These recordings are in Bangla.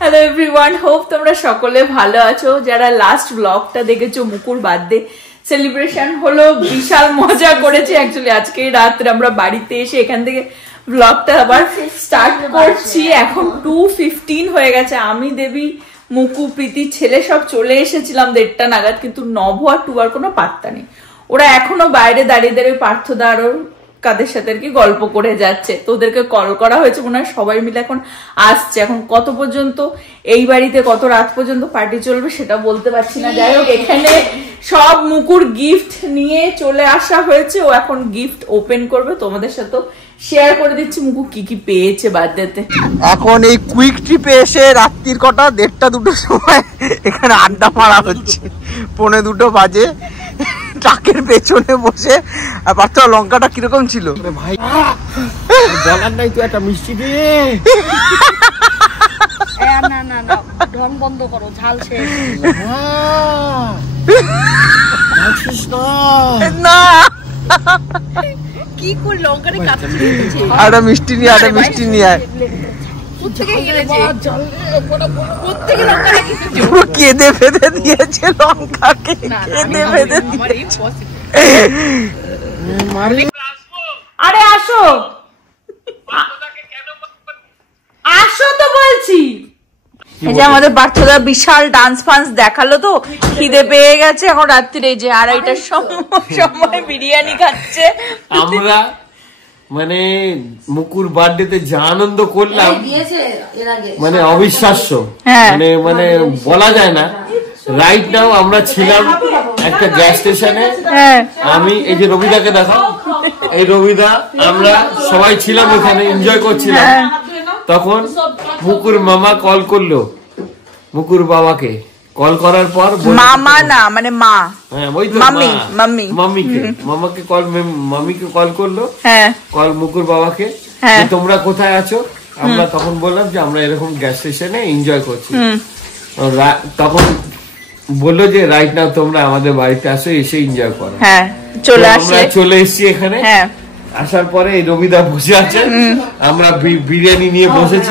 হ্যালো এভরিওয়ান, হোপ তোমরা সকলে ভালো আছো। যারা লাস্ট ব্লগটা দেখেছো মুকুর বার্থডে সেলিব্রেশন হলো, বিশাল মজা করেছি। অ্যাকচুয়ালি আজকে রাত্রে আমরা বাড়িতে এসে এখান থেকে ব্লগটা আবার স্টার্ট করছি। এখন 2:15 হয়ে গেছে। আমি, দেবী, মুকু, প্রীতি, ছেলে সব চলে এসেছিলাম 1:30 নাগাদ, কিন্তু নভ আর টুয়ার কোনো পাত্তা নেই। ওরা এখনো বাইরে দাঁড়িয়ে দাঁড়িয়ে পার্থদা আরো কাদের সাথে আর কি গল্প করে যাচ্ছে। তো ওদেরকে কল করা হয়েছে, মনে হয় সবাই মিলে এখন আসছে। এখন কত পর্যন্ত এই বাড়িতে কত রাত পর্যন্ত পার্টি চলবে সেটা বলতে পারছি না। যাই হোক, এখানে সব মুকুর গিফট নিয়ে চলে আসা হয়েছে। ও এখন গিফট ওপেন করবে, তোমাদের সাথে শেয়ার করে দিচ্ছি মুকু কি কি পেয়েছে বার্থডেতে। এখন এই কুইক ট্রিপে এসে রাত্রির কটা 1:30-2টোর সময় এখানে আড্ডা মারা হচ্ছে। 1:45 বাজে, ট্রাকের পেছনে বসে। আর বাচ্চা লঙ্কাটা কিরকম ছিল ভাই, বলার নাই। তুই একটা মিষ্টি দিয়ে না না না, ঢং বন্ধ করো, ঝাল শেষ না। কি করে লঙ্কারে কাটছে? আরে মিষ্টি নিয়ে, আরে মিষ্টি নিয়ে পুরো কেঁদে ফেদে দিয়েছে লঙ্কাকে, কেঁদে ফেদে দিয়েছে। আরে আসো আসো তো বলছি। এই যে আমাদের পার্থদা বিশাল ডান্স ফান্স দেখালো, তো খিদে পেয়ে গেছে। এখন রাত্রির এই যে 2:30টার সময় বিরিয়ানি খাচ্ছে। আমরা মানে মুকুর বার্থডেতে যে আনন্দ করলাম মানে অবিশ্বাস্য, মানে মানে বলা যায় না। রাইট নাও আমরা ছিলাম একটা গ্যাস স্টেশনে। আমি এই যে রবিদাকে দেখাও, এই রবিদা, আমরা সবাই ছিলাম ওখানে, এনজয় করছিলাম। তখন মুকুর মামা কল করলো মুকুর বাবাকে। কল করার পর মামা না মানে মা, হ্যাঁ ওই তো মামাকে কল, মামিকে কল করলো। কল মুকুর বাবাকে, তোমরা কোথায় আছো? আমরা তখন বললাম যে আমরা এরকম গ্যাস স্টেশনে এনজয় করছি। তখন বললো যে রাইট নাও তোমরা আমাদের বাড়িতে আসো, এসে এনজয় করো। আমরা চলে এসছি এখানে। আসার পরে এই রবিদা বসে আছে, আমরা বিরিয়ানি নিয়ে বসেছি।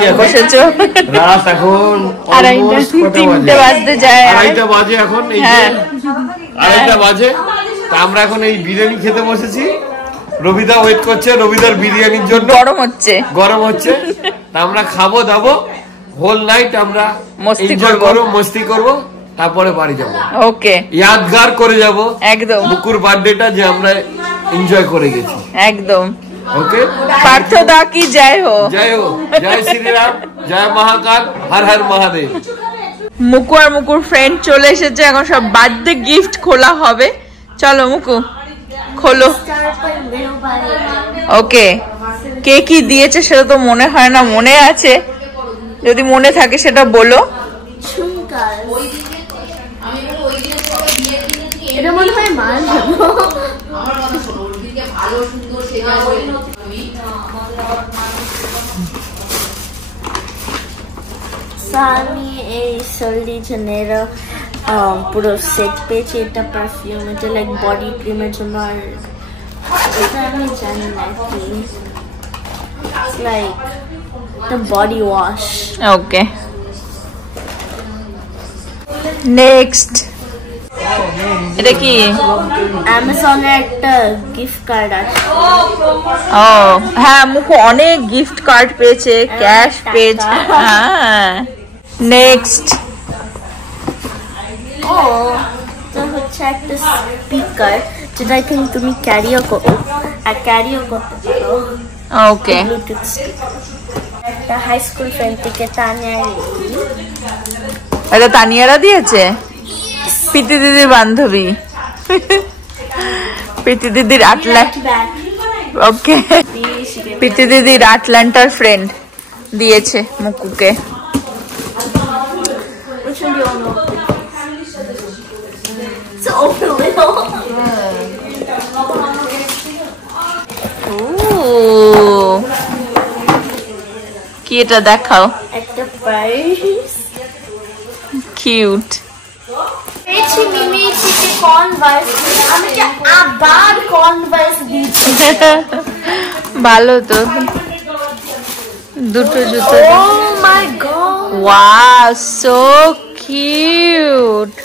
রাত এখন 2:30 বাজে। এখন এই 2:30 বাজে, আমরা এখন এই বিরিয়ানি খেতে বসেছি। রবিদা ওয়েট করছে রবিদার বিরিয়ানির জন্য। গরম হচ্ছে। তা আমরা খাবো দাবো, হোল নাইট আমরা মস্তি করবো, তারপরে বাড়ি যাবো। ওকে, ইয়াদগার করে যাবো একদম মুকুর বার্থডেটা যে আমরা এনজয় করে গেছি একদম। ওকে, পার্থদা কি জয় হো, জয় হো, জয় শ্রীরাম, জয় মহাকাল, হর হর মহাদেব। মুকু আর মুকুর ফ্রেন্ড চলে এসেছে, এখন সব বার্থডে গিফট খোলা হবে। চলো মুকু খোলো। ওকে, কে কি দিয়েছে সেটা তো মনে হয় না, মনে আছে? যদি মনে থাকে সেটা বলো। এটা মনে হয় মার আমি এই Sol de Janeiro পুরো সেট পেয়েছি। এটা পারফিউম, এটা লাইক বডি ক্রিমের জন্য। আর এটা আমি জানি না কি, like the body wash. Okay, next এটা কি? অ্যামাজনের একটা গিফট কার্ড আছে। ও হ্যাঁ, মুকু অনেক গিফট কার্ড পেয়েছে, ক্যাশ পেয়েছে। হ্যাঁ, নেক্সট তো হচ্ছে একটা স্পিকার, যেটা আই থিঙ্ক তুমি ক্যারিও করো আর ক্যারিও করতে পারো। ওকে, ব্লুটুথ স্পিকার। একটা হাই স্কুল ফ্রেন্ড থেকে তানিয়া, এটা তানিয়ারা দিয়েছে, প্রীতি দিদির বান্ধবী, প্রীতি দিদির ওকে, প্রীতি দিদির আটলান্টার ফ্রেন্ড দিয়েছে মুকুকে। কি এটা দেখাও? একটা পার্স, কিউট। পেয়েছি মিমি থেকে কনভার্স। আমি কি আবার কনভার্স দিচ্ছি? ভালো তো, দুটো জুতো। Oh my god, Wow, so cute.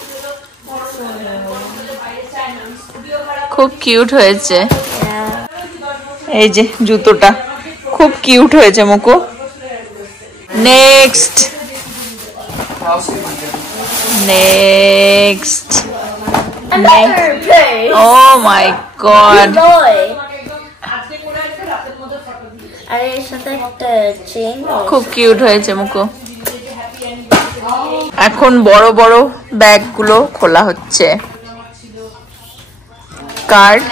খুব কিউট হয়েছে। এই যে জুতোটা খুব কিউট হয়েছে Muku. Next Oh my god. খুব কিউট হয়েছে মুকু। এখন বড় বড় ব্যাগ গুলো খোলা হচ্ছে। কার্ড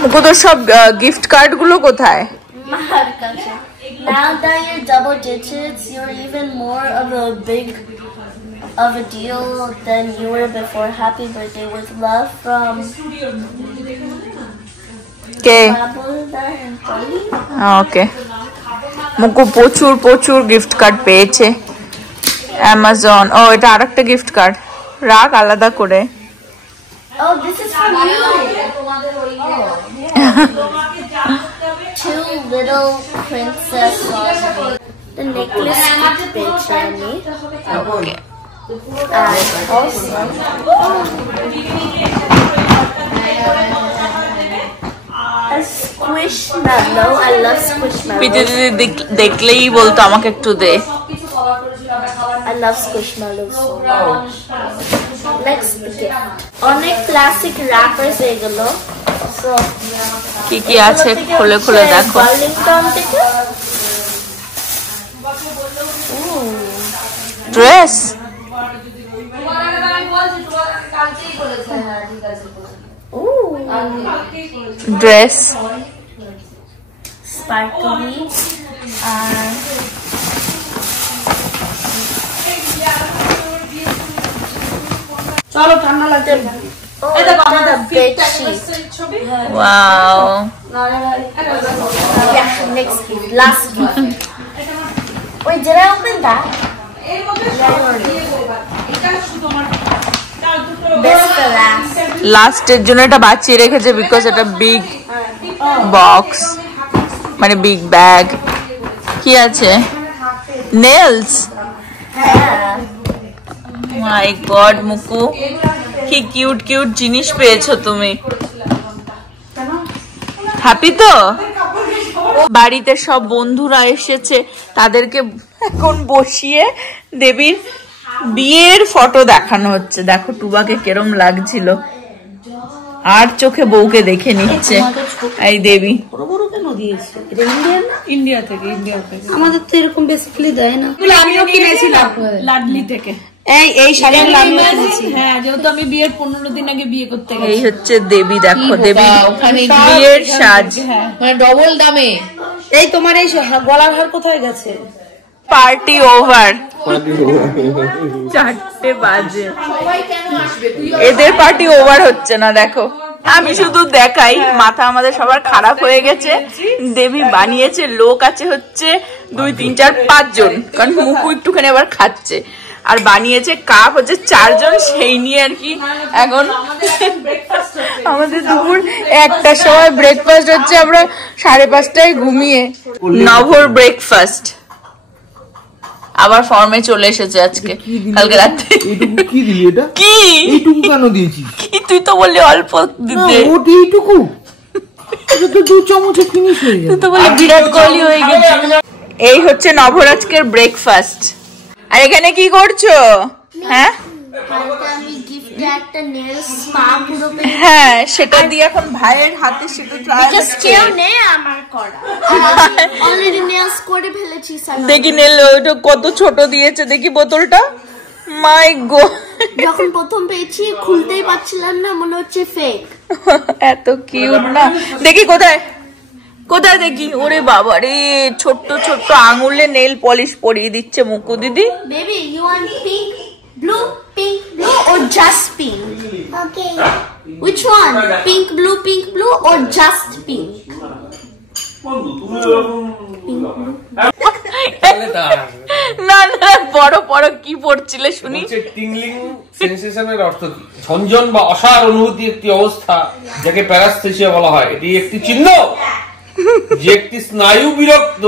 মুকু, তো সব গিফট কার্ড গুলো কোথায়? Now that you're double digits, you're even more of a deal than you were before. Happy birthday with love from ওকে। মুকু প্রচুর প্রচুর গিফট কার্ড পেয়েছে অ্যামাজন। ও এটা আরেকটা গিফট কার্ড, রাখ আলাদা করে। Oh, this is from you. Two little princess the necklace picture me. Okay. And also a squishmallow. I love squishmallows. পিতে দিদি দেখলেই বলতো আমাকে একটু দে। I love squishmallows so much. Next gift. অনেক ক্লাসিক র্যাপারস এগুলো। So কি কি আছে খুলে খুলে দেখো। বার্লিংটন থেকে ড্রেস, ড্রেস sparkly and চলো ঠান্ডা লাগছে। এটা আমাদের bedsheet. Wow. Yeah, next gift, last gift. Wait, did I open that? This is the last. লাস্টের জন্য এটা বাঁচিয়ে রেখেছে বিকজ এটা বিগ বক্স, মানে বিগ ব্যাগ। কি আছে? নেলস। মাই গড মুকু, কি কিউট কিউট জিনিস পেয়েছো তুমি। হ্যাপি তো? বাড়িতে সব বন্ধুরা এসেছে, তাদেরকে এখন বসিয়ে দেবীর বিয়ের ফটো দেখানো হচ্ছে। দেখো টুবাকে কেরম লাগছিল, আর চোখে বউকে দেখে নিচ্ছে। এই দেবী বড় বড় কেন দিয়েছে? এটা ইন্ডিয়া থেকে আমাদের তো এরকম বেসিক্যালি দেয় না। আমিও কিনেছিলাম লাডলি থেকে। এই শাড়ি হ্যাঁ, যেহেতু আমি বিয়ের 15 দিন আগে বিয়ে করতে গেছি। এই হচ্ছে দেবী, দেখো দেবী বিয়ের সাজ, মানে ডবল দামে। এই তোমার এই গলার হার কোথায় গেছে? পার্টি ওভার, 4টে বাজে। এদের পার্টি ওভার হচ্ছে না, দেখো আমি শুধু দেখাই, মাথা আমাদের সবার খারাপ হয়ে গেছে। দেবী বানিয়েছে, লোক আছে হচ্ছে 2, 3, 4, 5 জন, কারণ মুকু একটুখানি আবার খাচ্ছে। আর বানিয়েছে কাপ হচ্ছে 4 জন, সেই নিয়ে আর কি এখন আমাদের দুপুর 1টার সময় ব্রেকফাস্ট হচ্ছে, আমরা 5:30টায় ঘুমিয়ে। নভর ব্রেকফাস্ট আবার ফর্মে চলে এসেছে আজকে, কালকে রাতে। কি দিলি এটা? কি এইটুকু কেন দিয়েছিস? কি তুই তো বললি অল্প দিতে। ওটা এইটুকু, এটা তো 2 চামচে ফিনিশ হয়ে গেল। তুই তো বললি বিরাট কোহলি হয়ে গেছে। এই হচ্ছে নভরাজকের ব্রেকফাস্ট। আর এখানে কি করছো? হ্যাঁ আমি গিফটে একটা নেল স্পা পুরো পেয়ে। হ্যাঁ, সেটা দিয়ে এখন ভাইয়ের হাতে সেটা ট্রায়াল হচ্ছে। কেউ নেই আমার করা, অলরেডি নেলস করে ফেলেছি। দেখি নেল ওটা কত ছোট দিয়েছে, দেখি বোতলটা। মাই গড, যখন প্রথম পেয়েছি খুলতেই পারছিলাম না, মনে হচ্ছে ফেক। এত কিউট না। দেখি কোথায় কোথায় দেখি। ওরে বাবা রে, ছোট্ট ছোট্ট আঙুলে নেল পলিশ পরিয়ে দিচ্ছে মুকু দিদি। Baby you want pink blue or just pink? Okay. Which one? Pink blue or just pink? না না, বড় বড় কি পড়ছিলে শুনি। টিংলিং সেন্সেশনের অর্থ কি? ঝনঝন বা অসার অনুভূতি একটি অবস্থা যাকে প্যারাস্থেসিয়া বলা হয়। এটি একটি চিহ্ন যে একটি স্নায়ু বিরক্ত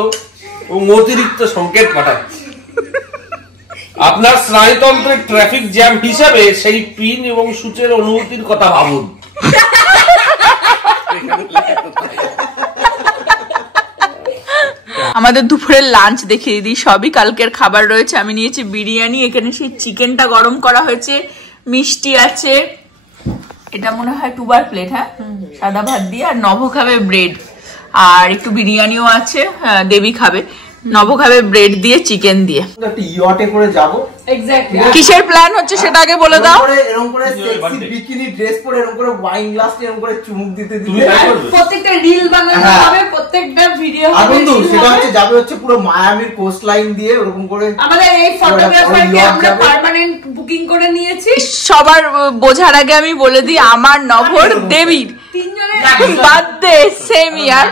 ও অতিরিক্ত সংকেত পাঠাচ্ছে। আপনার স্নায়ুতন্ত্রের ট্রাফিক জ্যাম হিসাবে সেই পিন এবং সূচের অনুভূতির কথা ভাবুন। আমাদের দুপুরের লাঞ্চ দেখিয়ে দিই, সবই কালকের খাবার রয়েছে। আমি নিয়েছি বিরিয়ানি, এখানে সেই চিকেনটা গরম করা হয়েছে, মিষ্টি আছে, এটা মনে হয় 2 বার প্লেট, হ্যাঁ সাদা ভাত দিয়ে, আর নভ খাবে ব্রেড, আর একটু বিরিয়ানিও আছে, দেবী খাবে, নভ খাবে ব্রেড দিয়ে চিকেন দিয়ে। একটা ইয়টে করে যাব। এক্স্যাক্টলি কিসের প্ল্যান হচ্ছে সেটা আগে বলে দাও। এরকম করে সেক্সি বিকিনি ড্রেস পরে এরকম করে ওয়াইন গ্লাস এরকম করে চুমুক দিতে দিতে প্রত্যেকটা রিল বানানো হবে, প্রত্যেকটা ভিডিও হবে। আর বন্ধু সেটা হচ্ছে যাবে হচ্ছে পুরো মায়ামির কোস্ট লাইন দিয়ে ওরকম করে। আমাদের এই ফটোগ্রাফারকে আমরা পার্মানেন্ট বুকিং করে নিয়েছি। সবার বোঝার আগে আমি বলে দিই, আমার নভর দেবীর 3 জনের বার্থডে সেম ইয়ার,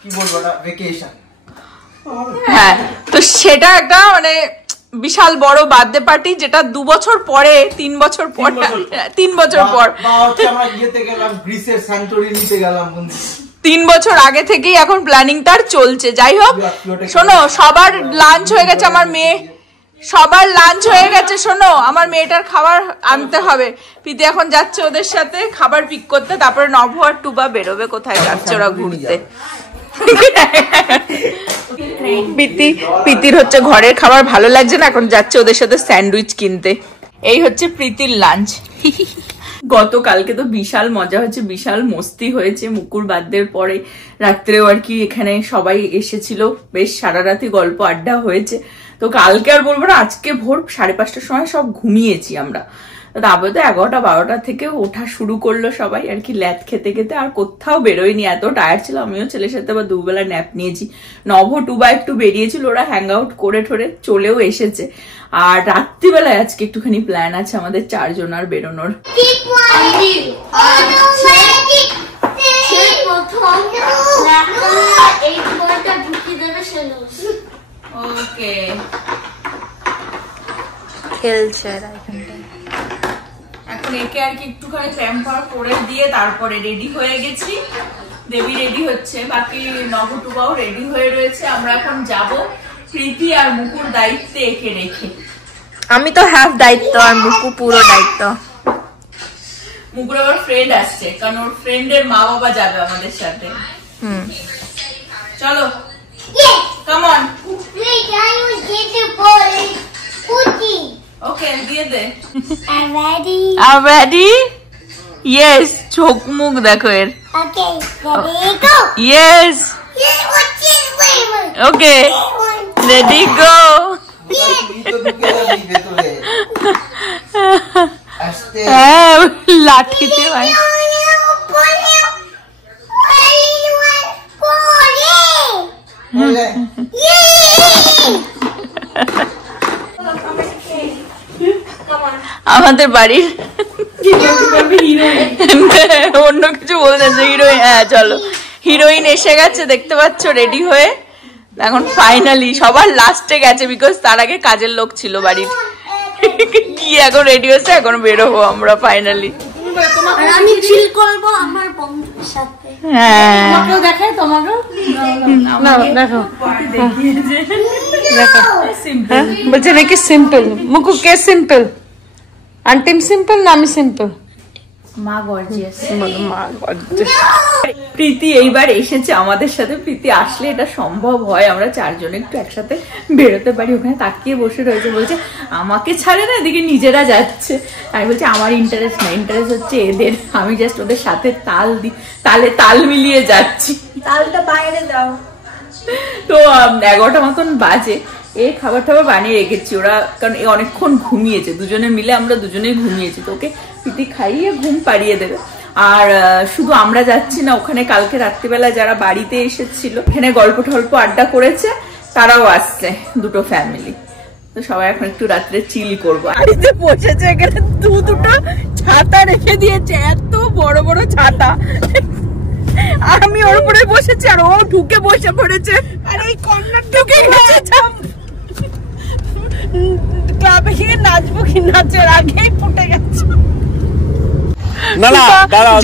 কি বলবো না ভ্যাকেশন। হ্যাঁ তো সেটা একটা মানে বিশাল বড় বার্থডে পার্টি, যেটা 2 বছর পরে 3 বছর পর 3 বছর পর আমরা ইয়েতে গেলাম, গ্রিসের স্যান্টোরিনিতে গেলাম বন্ধু। 3 বছর আগে থেকেই এখন প্ল্যানিং তার চলছে। যাই হোক শোনো, সবার লাঞ্চ হয়ে গেছে, আমার মেয়ে সবার লাঞ্চ হয়ে গেছে। শোনো, আমার মেয়েটার খাবার আনতে হবে, প্রীতি এখন যাচ্ছে ওদের সাথে খাবার পিক করতে, তারপরে নভ আর টুবা বেরোবে। কোথায় যাচ্ছে ওরা? ঘুরতে। প্রীতির হচ্ছে ঘরের খাবার ভালো লাগছে না, এখন যাচ্ছে ওদের সাথে স্যান্ডউইচ কিনতে। এই হচ্ছে প্রীতির লাঞ্চ। গতকালকে তো বিশাল মজা হয়েছে, বিশাল মস্তি হয়েছে মুকুর বার্থডের পরে। রাত্রেও আর কি এখানে সবাই এসেছিল, বেশ সারা রাতি গল্প আড্ডা হয়েছে। তো কালকে আর বলবো না, আজকে ভোর 5:30টার সময় সব ঘুমিয়েছি আমরা। তারপরে তো 11টা-12টা থেকে ওঠা শুরু করলো সবাই আর কি, ল্যাদ খেতে খেতে। আর কোথাও বেরোয়নি, এত টায়ার্ড ছিল। আমিও ছেলের সাথে আবার 2 বেলা ন্যাপ নিয়েছি। নভ টুবা একটু বেরিয়েছিল, ওরা হ্যাং আউট করে ঠোরে চলেও এসেছে। আর রাত্রিবেলায় আজকে একটুখানি প্ল্যান আছে আমাদের 4 জনার বেরোনোর। ওকে খেলছে এখন, একে আর কি একটুখানি প্যাম্পার করে দিয়ে তারপরে রেডি হয়ে গেছি। দেবী রেডি হচ্ছে, বাকি নভটুবাও রেডি হয়ে রয়েছে। আমরা এখন যাব প্রীতি আর মুকুর দায়িত্বে একে রেখে। আমি তো হাফ দায়িত্ব আর মুকু পুরো দায়িত্ব। মুকুর আবার ফ্রেন্ড আসছে, কারণ ওর ফ্রেন্ডের মা বাবা যাবে আমাদের সাথে। চলো কাম অন। ওকে দিয়ে দে। I'm ready? Yes, চোখ মুখ দেখো এর। Okay, ready, go. Yes. Okay, ready, go. হ্যাঁ লাঠিতে ভাই। আমাদের বাড়ির অন্য কিছু বলতে হিরোইন। হ্যাঁ চলো, হিরোইন এসে গেছে দেখতে পাচ্ছ রেডি হয়ে। এখন ফাইনালি সবার লাস্টে গেছে, বিকজ তার আগে কাজের লোক ছিল বাড়ির। কি এখন রেডি হচ্ছে, এখন বেরোবো আমরা ফাইনালি। আমি চিল করব আমার বন্ধুর সাথে। হ্যাঁ তোমাকেও দেখাই, তোমাকেও দেখো দেখো সিম্পল বলছে নাকি। সিম্পল মুকু কে সিম্পল? আন্টিম সিম্পল না আমি সিম্পল? মা গর্জিয়াস। মা গর্জিয়াস। প্রীতি এইবার এসেছে আমাদের সাথে। প্রীতি আসলে এটা সম্ভব হয়, আমরা 4 জন একটু একসাথে বেরোতে পারি। ওখানে তাকিয়ে বসে রয়েছে, বলছে আমাকে ছাড়ে না, এদিকে নিজেরা যাচ্ছে। আমি বলছি আমার ইন্টারেস্ট না, ইন্টারেস্ট হচ্ছে এদের। আমি জাস্ট ওদের সাথে তাল দিই, তাল মিলিয়ে যাচ্ছি। তালটা বাইরে দাও। তো 11টা মতন বাজে। এই খাবার টাবার বানিয়ে রেখেছি ওরা, কারণ এ অনেকক্ষণ ঘুমিয়েছে। দুজনে মিলে আমরা দুজনেই ঘুমিয়েছি, তো ওকে প্রীতি খাইয়ে ঘুম পাড়িয়ে দেবে। আর শুধু আমরা যাচ্ছি না, ওখানে কালকে রাত্রিবেলা যারা বাড়িতে এসেছিল এখানে গল্প টল্প আড্ডা করেছে, তারাও আসছে, 2টো ফ্যামিলি। তো সবাই এখন একটু রাত্রে চিল করবো। বাড়িতে বসেছে, এখানে দুটো ছাতা রেখে দিয়েছে, এত বড় বড় ছাতা। আমি ওর উপরে বসেছি আর ও ঢুকে বসে পড়েছে। আর এই কর্নার ঢুকে গেছে। ক্লাবে গিয়ে নাচবো কি, নাচের আগেই ফুটে গেছে।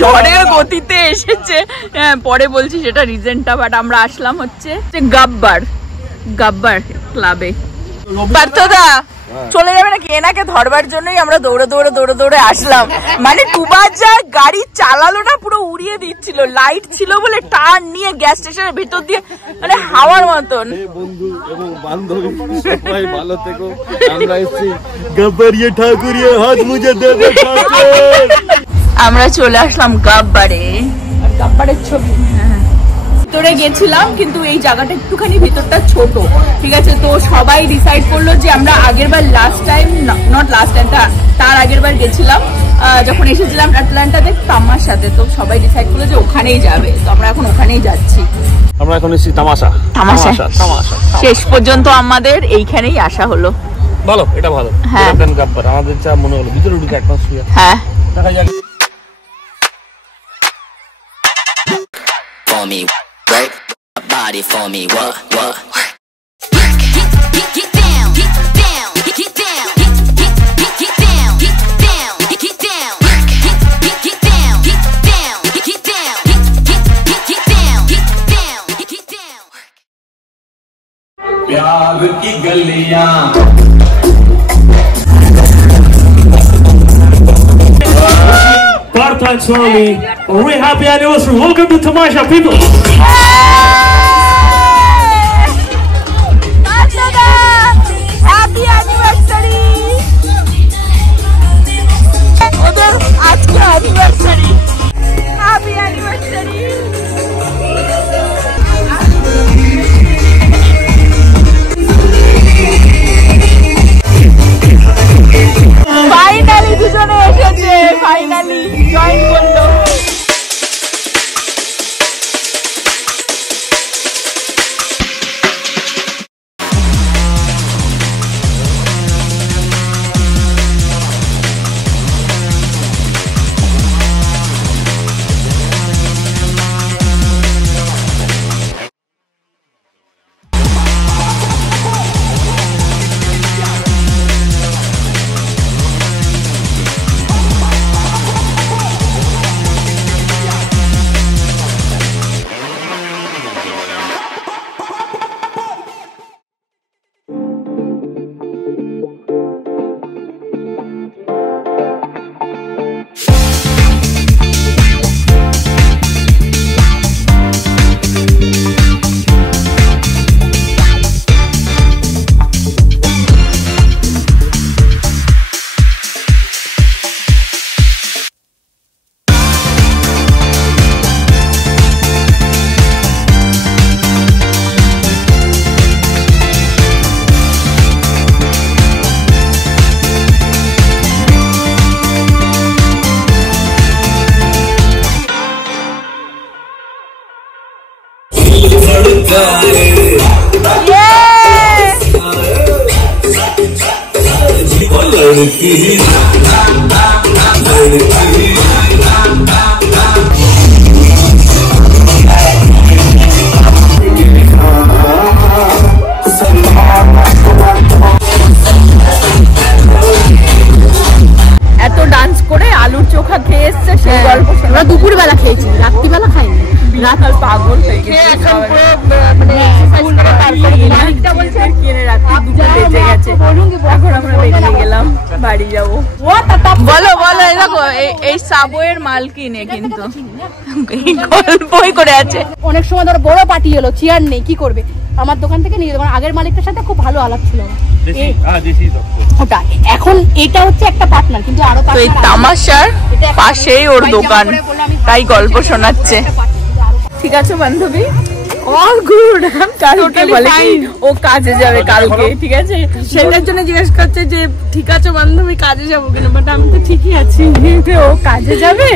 ঝড়ের গতিতে এসেছে। হ্যাঁ পরে বলছি সেটা রিজনটা, বাট আমরা আসলাম হচ্ছে গাব্বার ক্লাবে। পার্থদা চলে যাবে নাকি? এনাকে ধরবার জন্যই আমরা দৌড়ে আসলাম। মানে টুবার যা গাড়ি চালালো না, পুরো উড়িয়ে দিচ্ছিল। লাইট ছিল বলে টার্ন নিয়ে গ্যাস স্টেশনের ভেতর দিয়ে মানে হাওয়ার মতন। বন্ধু এবং বান্ধবী সবাই ভালো থেকো। আমরা এসেছি গব্বরিয়া ঠাকুরিয়া হাত মুজে দেবে ঠাকুর। আমরা চলে আসলাম গাব্বারে। গাব্বারের ছবি ভিতরে গেছিলাম, কিন্তু এই জায়গাটা একটুখানি ভিতরটা ছোট, ঠিক আছে। তো সবাই ডিসাইড করলো যে আমরা আগের বার তার আগের বার গেছিলাম যখন এসেছিলাম আটলান্টাতে তামার সাথে, তো সবাই ডিসাইড করলো যে ওখানেই যাবে। তো আমরা এখন ওখানেই যাচ্ছি। আমরা এখন এসেছি তামাশা। শেষ পর্যন্ত আমাদের এইখানেই আসা হলো। ভালো, এটা ভালো। হ্যাঁ, গাব্বার আমাদের যা মনে হলো ভিতরে ঢুকে একবার শুয়ে। হ্যাঁ, দেখা যাক। For me, work my body for me, what? Get down, get down, get down, get down, get down, get down, get down, get down, get down, get down, get down. प्यार की गलियां Partline Swami, a really happy anniversary. Welcome to Tamasha, people. Happy anniversary! Happy anniversary! Finally দুজনে এসেছে, ফাইনালি জয়েন করলো। এত ডান্স করে আলুর চোখা খেয়ে এসছে, সেই গল্প আমরা দুপুর বেলা খেয়েছি, রাত্রিবেলা খাইনি। রাত আর পাগল হয়ে গেছে, এখন পুরো মানে এক্সারসাইজ করে তারপরে মালিকটা বলছে কিনে রাখতে দুটো বেজে গেছে, এখন আমরা বেরিয়ে গেলাম, বাড়ি যাব। বলো বলো, এই দেখো এই সাবওয়ের মাল কিনে কিন্তু গল্পই করে আছে। অনেক সময় ধরো বড় পার্টি হলো, চেয়ার নেই, কি করবে? আমার দোকান থেকে নিয়ে যাবো। আগের মালিকটার সাথে খুব ভালো আলাপ ছিল ওটা। এখন এটা হচ্ছে একটা পার্টনার, কিন্তু আরো এই তামাশার পাশেই ওর দোকান, তাই গল্প শোনাচ্ছে। ঠিক আছে বান্ধবী, অল গুড। কালকে বলে ও কাজে যাবে কালকে, ঠিক আছে? সেটার জন্য জিজ্ঞেস করছে যে ঠিক আছে বান্ধবী কাজে যাবো কিনা, বাট আমি তো ঠিকই আছি। ও কাজে যাবে।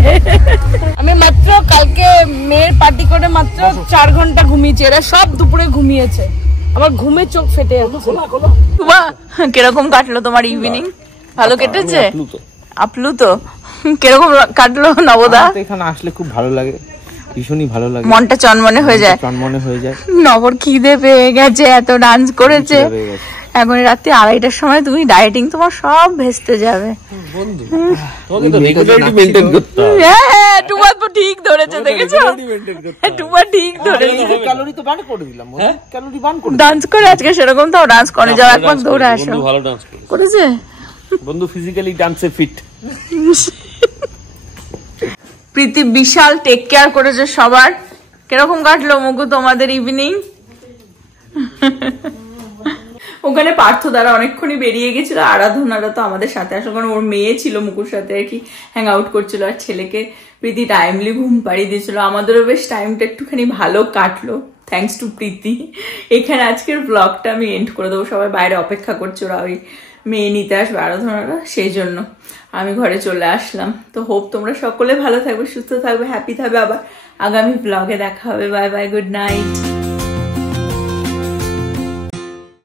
আমি মাত্র কালকে মেয়ের পার্টি করে মাত্র 4 ঘন্টা ঘুমিয়েছি, এরা সব দুপুরে ঘুমিয়েছে, আমার ঘুমে চোখ ফেটে যাচ্ছে। কিরকম কাটলো তোমার ইভিনিং? ভালো কেটেছে? আপ্লুত কিরকম কাটলো নবদা? এখানে আসলে খুব ভালো লাগে, ভীষণই ভালো লাগে, মনটা চনমনে হয়ে যায়। চনমনে হয়ে যায়। নবর খিদে পেয়ে গেছে, এত ডান্স করেছে, এখন রাত্রি 2:30টার সময় তুমি ডায়েটিং, তোমার সব ভেস্তে যাবে। হ্যাঁ টুমা তো ঠিক ধরেছে, দেখেছো টুমা ঠিক ধরেছে। ক্যালোরি তো বার্ন করে দিলাম, ক্যালোরি বার্ন করে ডান্স করে আজকে সেরকম তো ডান্স করে যাও, একবার দৌড়ে আসো। ভালো ডান্স করেছে বন্ধু, ফিজিক্যালি ডান্সে ফিট। প্রীতি বিশাল টেক কেয়ার করেছে সবার। কিরকম কাটলো মুকু তোমাদের ইভিনিং? ওখানে পার্থ দ্বারা অনেকক্ষণই বেরিয়ে গেছিল, আরাধনারা তো আমাদের সাথে আসলে, কারণ ওর মেয়ে ছিল মুকুর সাথে আর কি হ্যাং আউট করছিল, আর ছেলেকে প্রীতি টাইমলি ঘুম পাড়িয়ে দিয়েছিল। আমাদেরও বেশ টাইমটা একটুখানি ভালো কাটলো থ্যাঙ্কস টু প্রীতি। এখানে আজকের ব্লগটা আমি এন্ড করে দেবো, সবাই বাইরে অপেক্ষা করছে, ওরা ওই মেয়ে নিতে আসবে আরাধনারা, সেই জন্য আমি ঘরে চলে আসলাম। তো হোপ তোমরা সকলে ভালো থাকবে, সুস্থ থাকবে, হ্যাপি থাকবে। আবার আগামী ব্লগে দেখা হবে। Bye bye, good night.